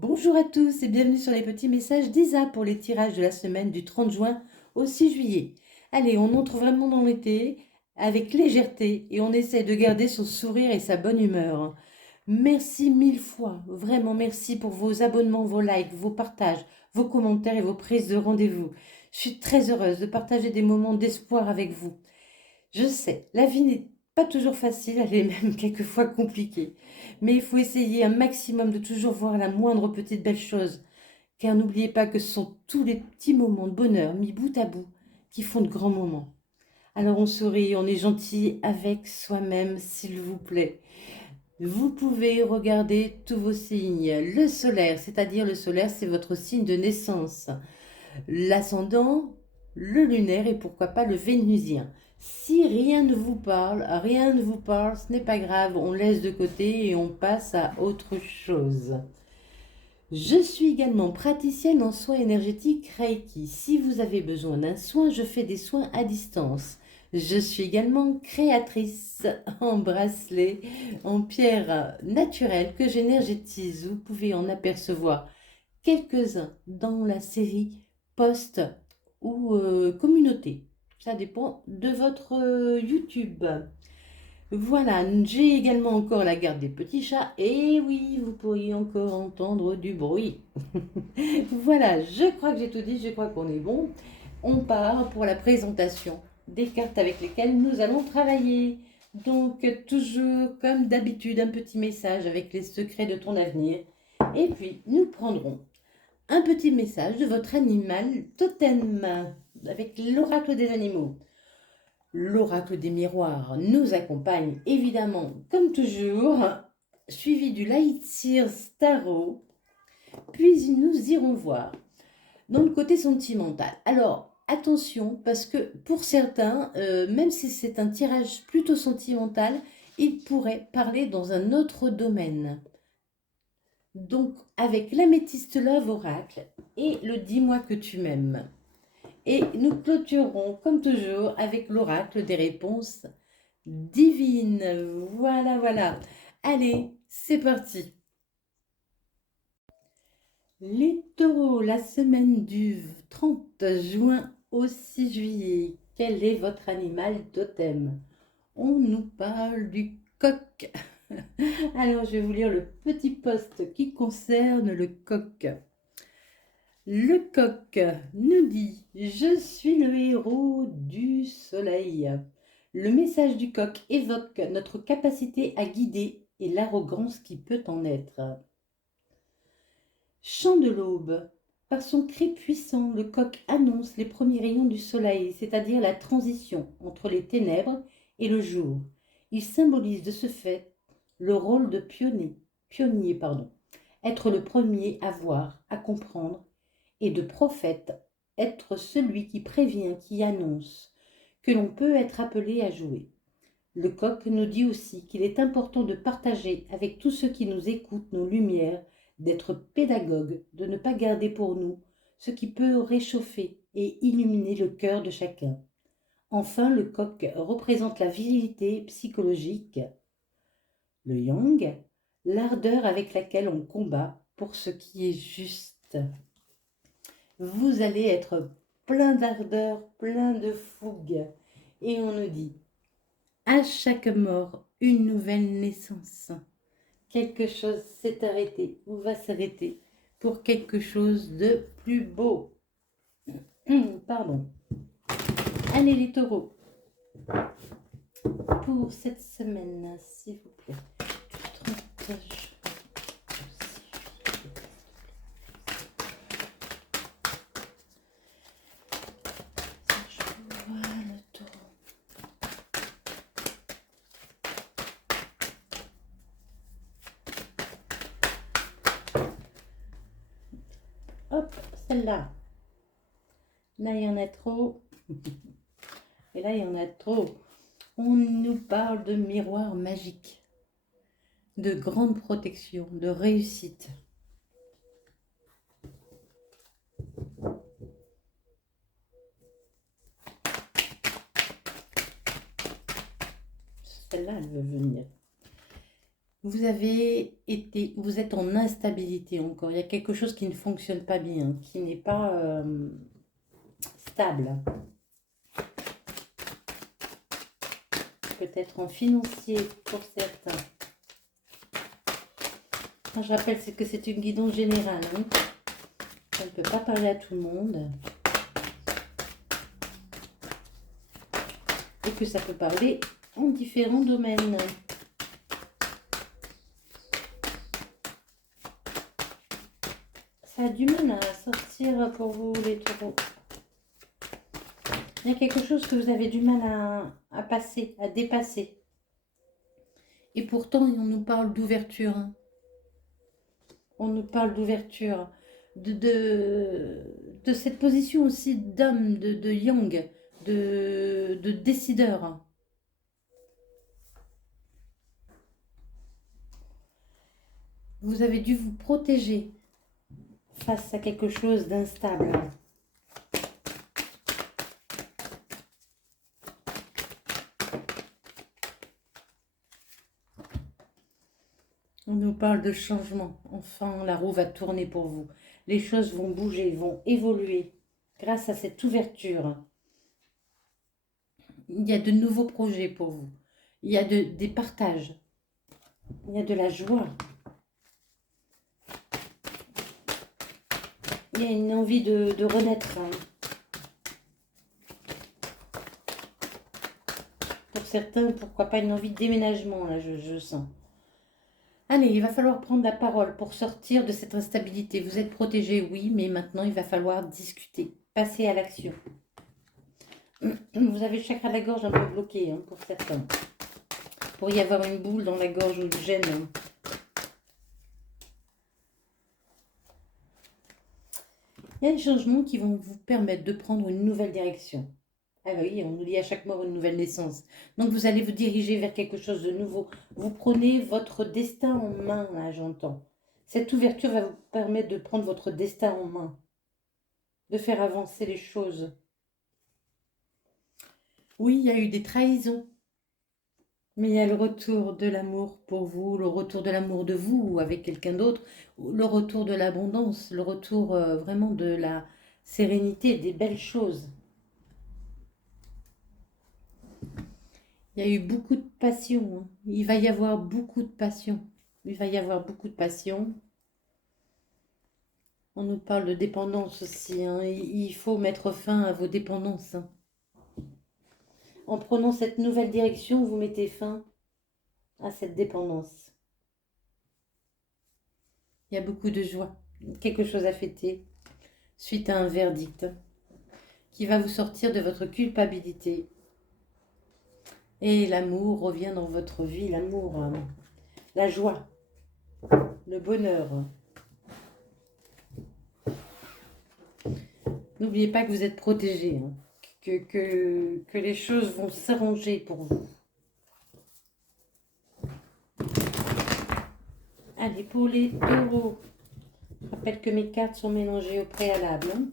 Bonjour à tous et bienvenue sur les petits messages d'Isa pour les tirages de la semaine du 30 juin au 6 juillet. Allez, on entre vraiment dans l'été avec légèreté et on essaie de garder son sourire et sa bonne humeur. Merci mille fois, vraiment merci pour vos abonnements, vos likes, vos partages, vos commentaires et vos prises de rendez-vous. Je suis très heureuse de partager des moments d'espoir avec vous. Je sais, la vie n'est pas toujours facile, elle est même quelquefois compliquée. Mais il faut essayer un maximum de toujours voir la moindre petite belle chose. Car n'oubliez pas que ce sont tous les petits moments de bonheur mis bout à bout qui font de grands moments. Alors on sourit, on est gentil avec soi-même, s'il vous plaît. Vous pouvez regarder tous vos signes. Le solaire, c'est-à-dire le solaire, c'est votre signe de naissance. L'ascendant, le lunaire et pourquoi pas le vénusien. Si rien ne vous parle, ce n'est pas grave, on laisse de côté et on passe à autre chose. Je suis également praticienne en soins énergétiques Reiki. Si vous avez besoin d'un soin, je fais des soins à distance. Je suis également créatrice en bracelet, en pierre naturelle que j'énergétise. Vous pouvez en apercevoir quelques-uns dans la série Post ou Communauté. Ça dépend de votre YouTube. Voilà, j'ai également encore la garde des petits chats. Et oui, vous pourriez encore entendre du bruit. Voilà, je crois que j'ai tout dit, je crois qu'on est bon. On part pour la présentation des cartes avec lesquelles nous allons travailler. Donc, toujours comme d'habitude, un petit message avec les secrets de ton avenir. Et puis, nous prendrons un petit message de votre animal totem avec l'oracle des animaux. L'oracle des miroirs nous accompagne évidemment comme toujours, suivi du Light Sears Tarot, puis nous irons voir dans le côté sentimental. Alors attention parce que pour certains, même si c'est un tirage plutôt sentimental, il pourrait parler dans un autre domaine. Donc avec l'améthyste Love Oracle et le Dis-moi que tu m'aimes. Et nous clôturerons comme toujours avec l'oracle des réponses divines. Voilà, voilà. Allez, c'est parti. Les taureaux, la semaine du 30 juin au 6 juillet. Quel est votre animal totem? On nous parle du coq. Alors, je vais vous lire le petit post qui concerne le coq. Le coq nous dit: je suis le héros du soleil. Le message du coq évoque notre capacité à guider et l'arrogance qui peut en être. Chant de l'aube. Par son cri puissant, le coq annonce les premiers rayons du soleil, c'est-à-dire la transition entre les ténèbres et le jour. Il symbolise de ce fait le rôle de pionnier, être le premier à voir, à comprendre, et de prophète, être celui qui prévient, qui annonce, que l'on peut être appelé à jouer. Le coq nous dit aussi qu'il est important de partager avec tous ceux qui nous écoutent nos lumières, d'être pédagogue, de ne pas garder pour nous ce qui peut réchauffer et illuminer le cœur de chacun. Enfin, le coq représente la virilité psychologique, le yang, l'ardeur avec laquelle on combat pour ce qui est juste. Vous allez être plein d'ardeur, plein de fougue. Et on nous dit: à chaque mort, une nouvelle naissance. Quelque chose s'est arrêté ou va s'arrêter pour quelque chose de plus beau. Pardon. Allez les taureaux, pour cette semaine, s'il vous plaît. 30 je vois le taureau. Hop, celle-là. Là, il y en a trop. Et là, il y en a trop. On nous parle de miroir magique, de grande protection, de réussite. Celle-là, elle veut venir. vous êtes en instabilité encore. Il y a quelque chose qui ne fonctionne pas bien, qui n'est pas stable. Peut-être en financier pour certains. Moi, je rappelle que c'est une guidance générale. Hein. Ça ne peut pas parler à tout le monde. Et que ça peut parler en différents domaines. Ça a du mal à sortir pour vous, les taureaux. Il y a quelque chose que vous avez du mal à passer, à dépasser. Et pourtant, on nous parle d'ouverture. Hein. On nous parle d'ouverture. De cette position aussi d'homme, de yang, de décideur. Vous avez dû vous protéger face à quelque chose d'instable. On nous parle de changement. Enfin, la roue va tourner pour vous. Les choses vont bouger, vont évoluer grâce à cette ouverture. Il y a de nouveaux projets pour vous. Il y a des partages. Il y a de la joie. Il y a une envie de renaître. Hein. Pour certains, pourquoi pas une envie de déménagement, là, je sens. Allez, il va falloir prendre la parole pour sortir de cette instabilité. Vous êtes protégé, oui, mais maintenant, il va falloir discuter. Passer à l'action. Vous avez le chakra de la gorge un peu bloqué, hein, pour certains. Il pourrait y avoir une boule dans la gorge ou une gêne. Hein. Il y a des changements qui vont vous permettre de prendre une nouvelle direction. Ah oui, on nous dit à chaque mort une nouvelle naissance. Donc vous allez vous diriger vers quelque chose de nouveau. Vous prenez votre destin en main, là j'entends. Cette ouverture va vous permettre de prendre votre destin en main. De faire avancer les choses. Oui, il y a eu des trahisons. Mais il y a le retour de l'amour pour vous, le retour de l'amour de vous ou avec quelqu'un d'autre, le retour de l'abondance, le retour vraiment de la sérénité, des belles choses. Il y a eu beaucoup de passion. Hein. Il va y avoir beaucoup de passion. Il va y avoir beaucoup de passion. On nous parle de dépendance aussi. Hein. Il faut mettre fin à vos dépendances. Hein. En prenant cette nouvelle direction, vous mettez fin à cette dépendance. Il y a beaucoup de joie. Quelque chose à fêter suite à un verdict qui va vous sortir de votre culpabilité. Et l'amour revient dans votre vie. L'amour, la joie, le bonheur. N'oubliez pas que vous êtes protégé, hein, que les choses vont s'arranger pour vous. Allez, pour les taureaux, je rappelle que mes cartes sont mélangées au préalable. Hein.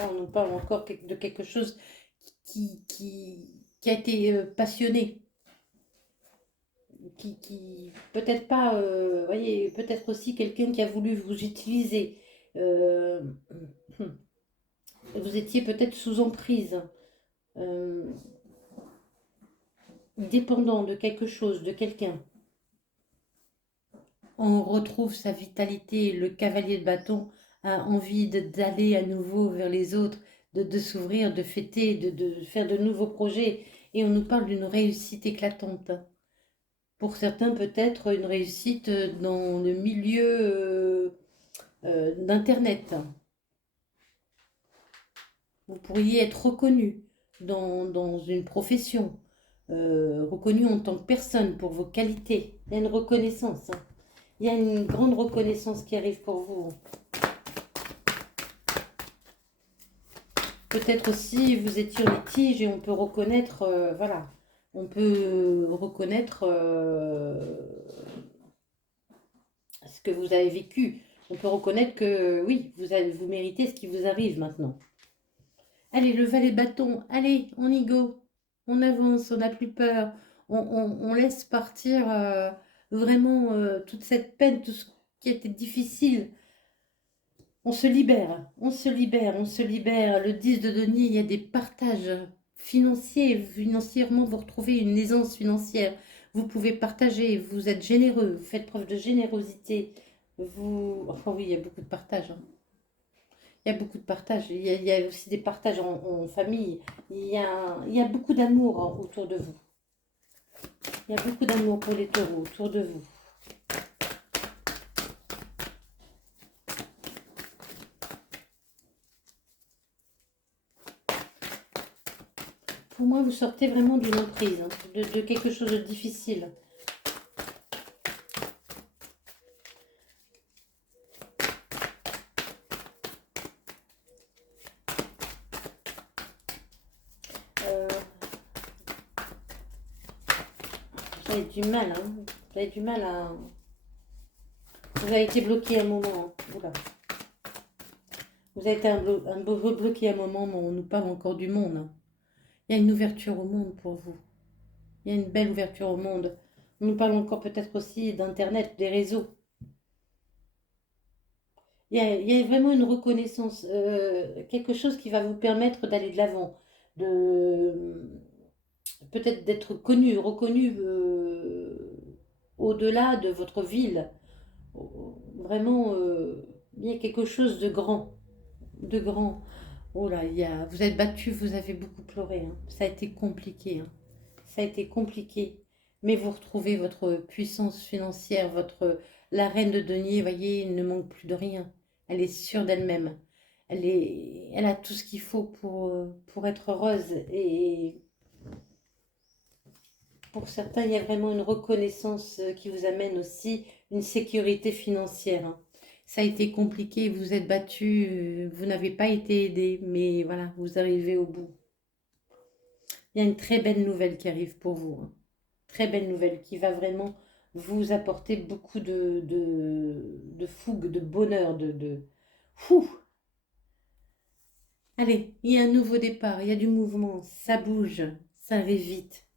Là, on nous parle encore de quelque chose qui a été passionné. Qui peut-être pas, voyez, peut-être aussi quelqu'un qui a voulu vous utiliser. Vous étiez peut-être sous emprise, dépendant de quelque chose, de quelqu'un. On retrouve sa vitalité, le cavalier de bâton a envie d'aller à nouveau vers les autres, de s'ouvrir, de fêter, de faire de nouveaux projets. Et on nous parle d'une réussite éclatante. Pour certains, peut-être une réussite dans le milieu d'Internet. Vous pourriez être reconnu dans une profession, reconnu en tant que personne pour vos qualités. Il y a une reconnaissance. Hein. Il y a une grande reconnaissance qui arrive pour vous. Peut-être aussi vous étiez en litige et on peut reconnaître, voilà, on peut reconnaître ce que vous avez vécu. On peut reconnaître que oui, vous méritez ce qui vous arrive maintenant. Allez, le valet de bâton, allez, on y go. on avance, on n'a plus peur, on laisse partir vraiment toute cette peine, tout ce qui était difficile. On se libère, on se libère, on se libère. Le 10 de denier, il y a des partages financiers. Financièrement, vous retrouvez une aisance financière. Vous pouvez partager, vous êtes généreux, vous faites preuve de générosité. Enfin oui, il y a beaucoup de partages, hein. Il y a beaucoup de partages. Il y a aussi des partages en famille. Il y a beaucoup d'amour autour de vous. Il y a beaucoup d'amour pour les taureaux autour de vous. Pour moi, vous sortez vraiment d'une emprise, hein, de quelque chose de difficile. Euh, vous avez du mal, hein. Vous avez du mal à... Vous avez été bloqué un moment, hein. Oula. Vous avez été bloqué un moment, mais on nous parle encore du monde, hein. Il y a une ouverture au monde pour vous. Il y a une belle ouverture au monde. On nous parle encore peut-être aussi d'Internet, des réseaux. Il y a vraiment une reconnaissance, quelque chose qui va vous permettre d'aller de l'avant, de peut-être d'être connu, reconnu au-delà de votre ville. Vraiment, il y a quelque chose de grand, de grand. Oh là, vous êtes battu, vous avez beaucoup pleuré, hein. Ça a été compliqué, hein. Ça a été compliqué. Mais vous retrouvez votre puissance financière, la reine de denier, voyez, il ne manque plus de rien. Elle est sûre d'elle-même. Elle a tout ce qu'il faut pour être heureuse. Et pour certains, il y a vraiment une reconnaissance qui vous amène aussi une sécurité financière, hein. Ça a été compliqué, vous êtes battu, vous n'avez pas été aidé, mais voilà, vous arrivez au bout. Il y a une très belle nouvelle qui arrive pour vous, hein. Très belle nouvelle qui va vraiment vous apporter beaucoup de fougue, de bonheur, Fou. Allez, il y a un nouveau départ, il y a du mouvement, ça bouge, ça va vite.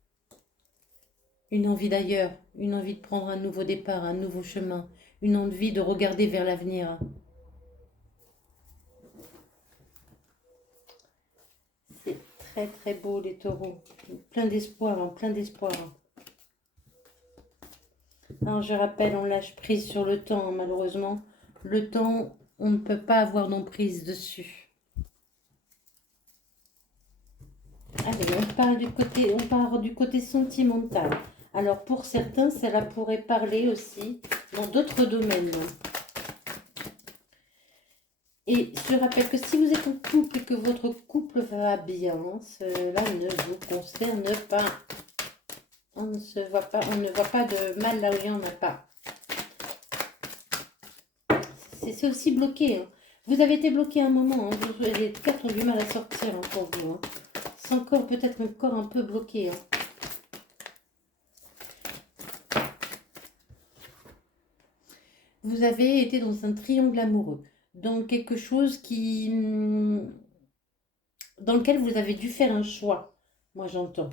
Une envie d'ailleurs, une envie de prendre un nouveau départ, un nouveau chemin, une envie de regarder vers l'avenir. C'est très très beau les taureaux, plein d'espoir, hein, plein d'espoir. Alors je rappelle, on lâche prise sur le temps, hein, malheureusement. Le temps, on ne peut pas avoir d'emprise dessus. Allez, on part du côté sentimental. Alors pour certains, cela pourrait parler aussi dans d'autres domaines. Et je rappelle que si vous êtes en couple et que votre couple va bien, cela ne vous concerne pas. On ne voit pas de mal là où il n'y en a pas. C'est aussi bloqué, hein. Vous avez été bloqué un moment, hein. Les cartes ont du mal à sortir, hein, pour vous, hein. C'est encore peut-être encore un peu bloqué, hein. Vous avez été dans un triangle amoureux, dans quelque chose dans lequel vous avez dû faire un choix. Moi, j'entends.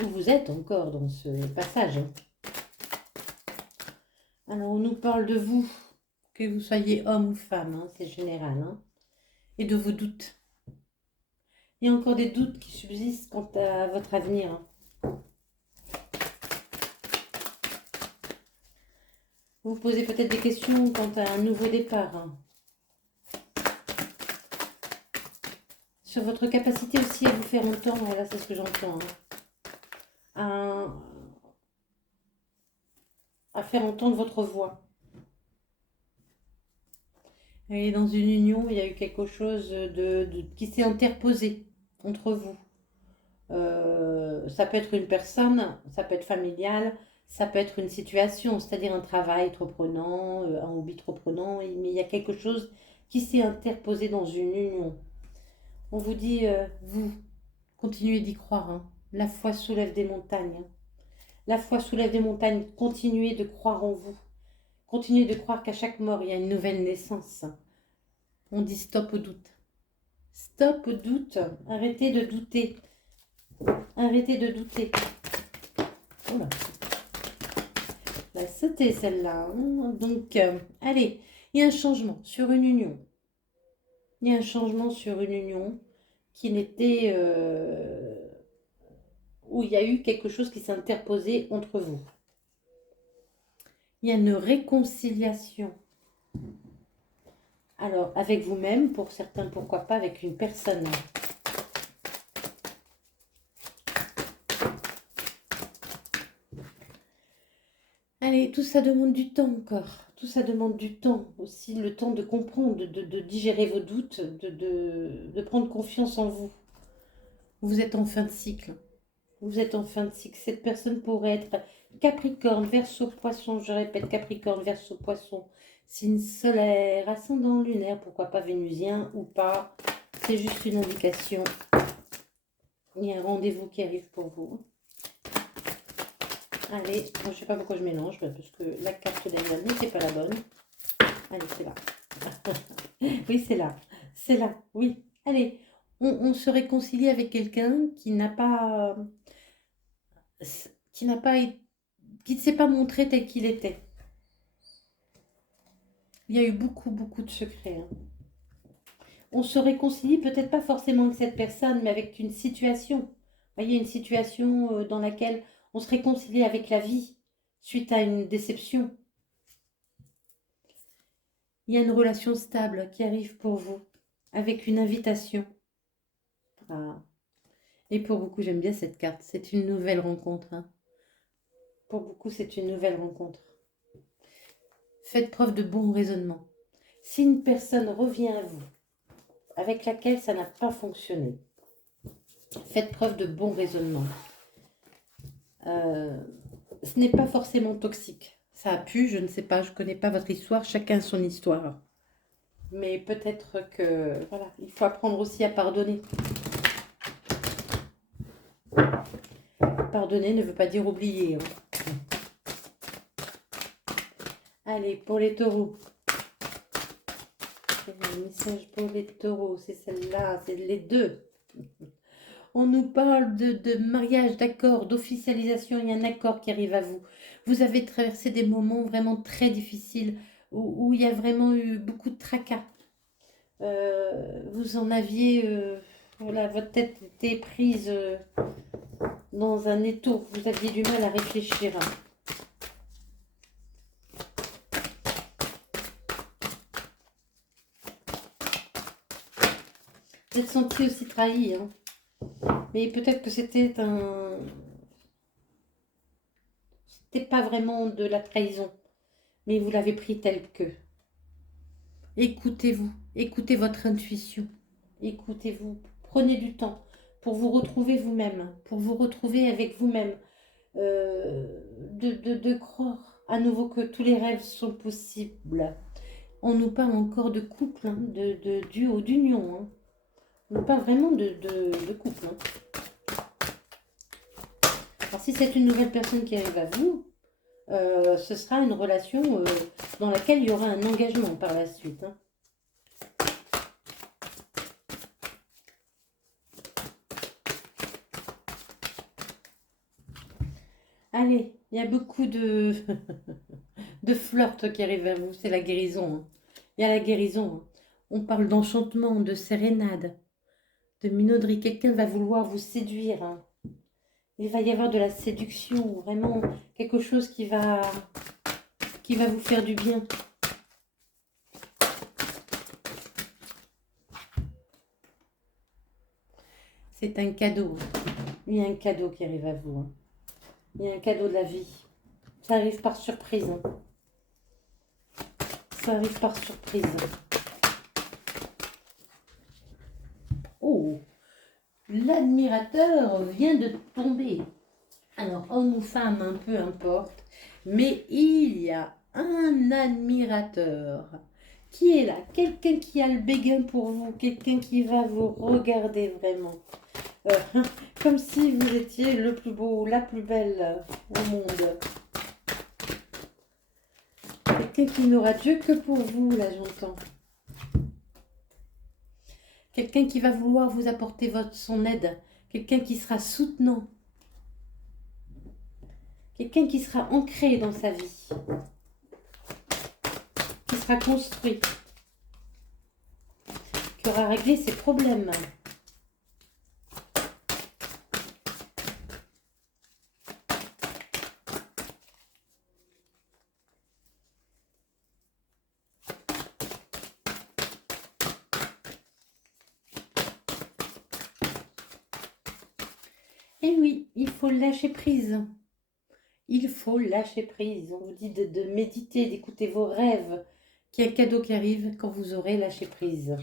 Vous êtes encore dans ce passage, hein. Alors, on nous parle de vous, que vous soyez homme ou femme, hein, c'est général, hein, et de vos doutes. Il y a encore des doutes qui subsistent quant à votre avenir, hein. Vous vous posez peut-être des questions quant à un nouveau départ, hein. Sur votre capacité aussi à vous faire entendre, voilà, c'est ce que j'entends, hein. À faire entendre votre voix. Et dans une union, il y a eu quelque chose qui s'est interposé entre vous. Ça peut être une personne, ça peut être familial, ça peut être une situation, c'est-à-dire un travail trop prenant, un hobby trop prenant, mais il y a quelque chose qui s'est interposé dans une union. On vous dit, vous, continuez d'y croire, hein. La foi soulève des montagnes, hein. La foi soulève des montagnes, continuez de croire en vous. Continuez de croire qu'à chaque mort, il y a une nouvelle naissance. On dit stop au doute. Stop au doute. Arrêtez de douter. Arrêtez de douter. Voilà. Elle a sauté celle-là. Donc, allez, il y a un changement sur une union. Il y a un changement sur une union qui n'était... où il y a eu quelque chose qui s'est interposé entre vous. Il y a une réconciliation. Alors, avec vous-même, pour certains, pourquoi pas avec une personne. Allez, tout ça demande du temps encore. Tout ça demande du temps. Aussi le temps de comprendre, de digérer vos doutes, de prendre confiance en vous. Vous êtes en fin de cycle. Vous êtes en fin de cycle. Cette personne pourrait être Capricorne, Verseau, Poisson. Je répète, Capricorne, Verseau, Poisson. Signe solaire, ascendant lunaire, pourquoi pas vénusien ou pas. C'est juste une indication. Il y a un rendez-vous qui arrive pour vous. Allez, je ne sais pas pourquoi je mélange, parce que la carte d'examen, c'est pas la bonne. Allez, c'est là. Oui, c'est là. C'est là, oui. Allez, on se réconcilie avec quelqu'un qui n'a pas... qui ne s'est pas montré tel qu'il était. Il y a eu beaucoup, beaucoup de secrets. Hein. On se réconcilie peut-être pas forcément avec cette personne, mais avec une situation. Vous voyez, une situation dans laquelle on se réconcilie avec la vie suite à une déception. Il y a une relation stable qui arrive pour vous, avec une invitation. Ah. Et pour beaucoup, j'aime bien cette carte. C'est une nouvelle rencontre. Hein. Pour beaucoup, c'est une nouvelle rencontre. Faites preuve de bon raisonnement. Si une personne revient à vous, avec laquelle ça n'a pas fonctionné, faites preuve de bon raisonnement. Ce n'est pas forcément toxique. Ça a pu, je ne sais pas, je ne connais pas votre histoire, chacun son histoire. Mais peut-être que, voilà, il faut apprendre aussi à pardonner. Pardonner ne veut pas dire oublier. Hein. Allez, pour les taureaux. Un message pour les taureaux, c'est celle-là, c'est les deux. On nous parle de mariage, d'accord, d'officialisation, il y a un accord qui arrive à vous. Vous avez traversé des moments vraiment très difficiles, où il y a vraiment eu beaucoup de tracas. Vous en aviez, voilà, votre tête était prise dans un étau, vous aviez du mal à réfléchir. Vous êtes senti aussi trahi, hein. Mais peut-être que c'était pas vraiment de la trahison, mais vous l'avez pris tel que. Écoutez-vous, écoutez votre intuition, écoutez-vous, prenez du temps pour vous retrouver vous-même, pour vous retrouver avec vous-même, de croire à nouveau que tous les rêves sont possibles. On nous parle encore de couple, hein, de duo, d'union. Hein. On nous parle vraiment de couple. Hein. Alors si c'est une nouvelle personne qui arrive à vous, ce sera une relation dans laquelle il y aura un engagement par la suite. Hein. Allez, il y a beaucoup de, de flirt qui arrivent à vous. C'est la guérison. Hein. Il y a la guérison. Hein. On parle d'enchantement, de sérénade, de minauderie. Quelqu'un va vouloir vous séduire. Hein. Il va y avoir de la séduction, vraiment quelque chose qui va vous faire du bien. C'est un cadeau. Il y a un cadeau qui arrive à vous. Hein. Il y a un cadeau de la vie. Ça arrive par surprise. Hein. Ça arrive par surprise. Oh, l'admirateur vient de tomber. Alors, homme ou femme, un peu importe. Mais il y a un admirateur qui est là. Quelqu'un qui a le béguin pour vous. Quelqu'un qui va vous regarder vraiment. Comme si vous étiez le plus beau, la plus belle au monde. Quelqu'un qui n'aura Dieu que pour vous, là, j'entends. Quelqu'un qui va vouloir vous apporter son aide. Quelqu'un qui sera soutenant. Quelqu'un qui sera ancré dans sa vie. Qui sera construit. Qui aura réglé ses problèmes. Et oui, il faut lâcher prise. Il faut lâcher prise. On vous dit de méditer, d'écouter vos rêves, qu'il y a un cadeau qui arrive quand vous aurez lâché prise.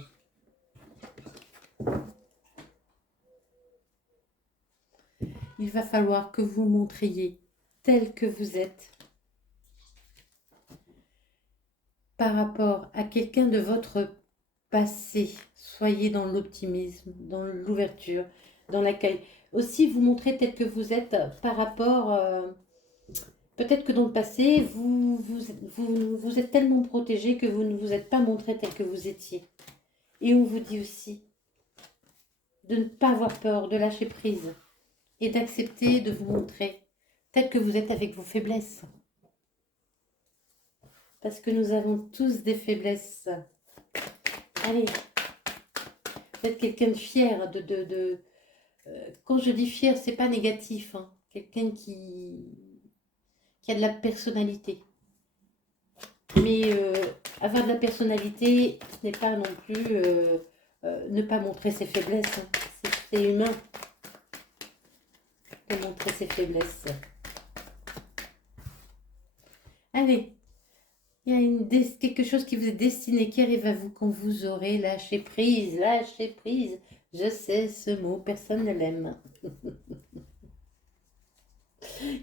Il va falloir que vous montriez tel que vous êtes par rapport à quelqu'un de votre passé. Soyez dans l'optimisme, dans l'ouverture, dans l'accueil. Aussi, vous montrez tel que vous êtes par rapport... peut-être que dans le passé, vous êtes tellement protégé que vous ne vous êtes pas montré tel que vous étiez. Et on vous dit aussi de ne pas avoir peur, de lâcher prise et d'accepter de vous montrer tel que vous êtes avec vos faiblesses. Parce que nous avons tous des faiblesses. Allez, vous êtes quelqu'un de fier, quand je dis fier, c'est pas négatif, hein. Quelqu'un qui a de la personnalité. Mais avoir de la personnalité, ce n'est pas non plus ne pas montrer ses faiblesses, hein. C'est humain de montrer ses faiblesses. Allez, il y a quelque chose qui vous est destiné, qui arrive à vous quand vous aurez lâché prise. Lâcher prise, je sais ce mot, personne ne l'aime.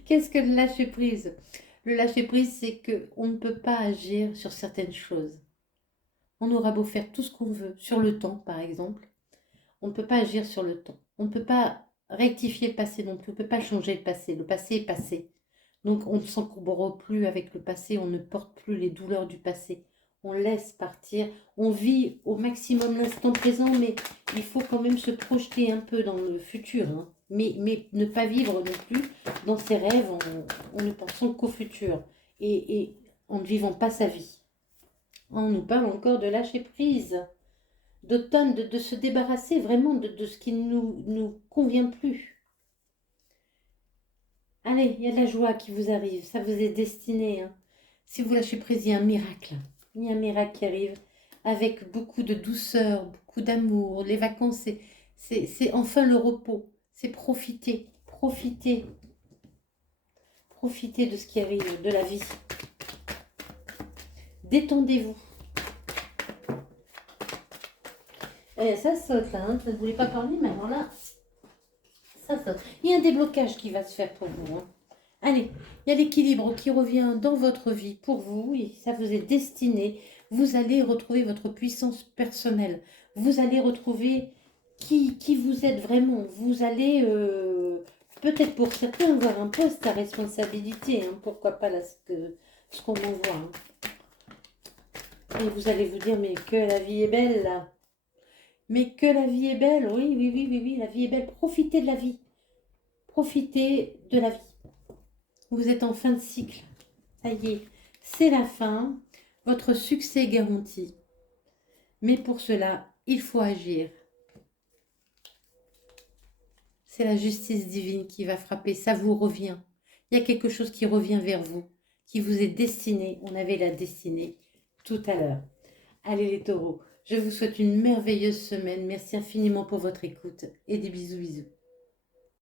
Qu'est-ce que le lâcher prise? Le lâcher prise, c'est qu'on ne peut pas agir sur certaines choses. On aura beau faire tout ce qu'on veut, sur le temps par exemple, on ne peut pas agir sur le temps. On ne peut pas rectifier le passé non plus, on ne peut pas changer le passé. Le passé est passé. Donc on ne s'encombre plus avec le passé, on ne porte plus les douleurs du passé. On laisse partir, on vit au maximum l'instant présent, mais il faut quand même se projeter un peu dans le futur, hein. Mais ne pas vivre non plus dans ses rêves en ne pensant qu'au futur et en ne vivant pas sa vie. On nous parle encore de lâcher prise, d'automne, de se débarrasser vraiment de ce qui ne nous convient plus. Allez, il y a de la joie qui vous arrive, ça vous est destiné, hein. Si vous lâchez prise, il y a un miracle. Il y a un miracle qui arrive avec beaucoup de douceur, beaucoup d'amour. Les vacances, c'est enfin le repos. C'est profiter, profiter, profiter de ce qui arrive, de la vie. Détendez-vous. Et ça saute là, hein. Ça ne voulait pas parler, mais alors là, ça saute. Il y a un déblocage qui va se faire pour vous, hein. Allez, il y a l'équilibre qui revient dans votre vie pour vous et ça vous est destiné. Vous allez retrouver votre puissance personnelle. Vous allez retrouver qui vous êtes vraiment. Vous allez, peut-être pour certains, avoir un poste à responsabilité, hein. Pourquoi pas là, ce qu'on en voit, hein. Et vous allez vous dire, mais que la vie est belle là. Mais que la vie est belle, oui, oui, oui, oui, oui, la vie est belle. Profitez de la vie. Profitez de la vie. Vous êtes en fin de cycle. Ça y est, c'est la fin. Votre succès est garanti. Mais pour cela, il faut agir. C'est la justice divine qui va frapper. Ça vous revient. Il y a quelque chose qui revient vers vous, qui vous est destiné. On avait la destinée tout à l'heure. Allez les taureaux, je vous souhaite une merveilleuse semaine. Merci infiniment pour votre écoute et des bisous bisous.